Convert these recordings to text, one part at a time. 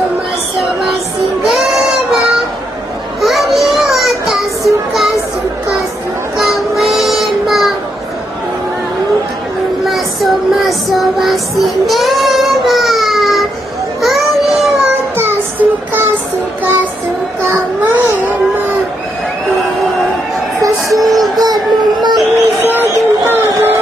maso basindeba hari watasuka suka suka wema maso basindeba hari watasuka suka suka wema fashuga mama misadi mama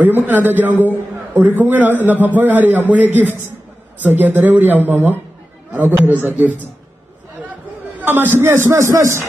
uyu mwana ndagira ngo uri kumwe na papa we hariya muhe gift so genda rero uriya mama araguhereza gift amashimwe mwese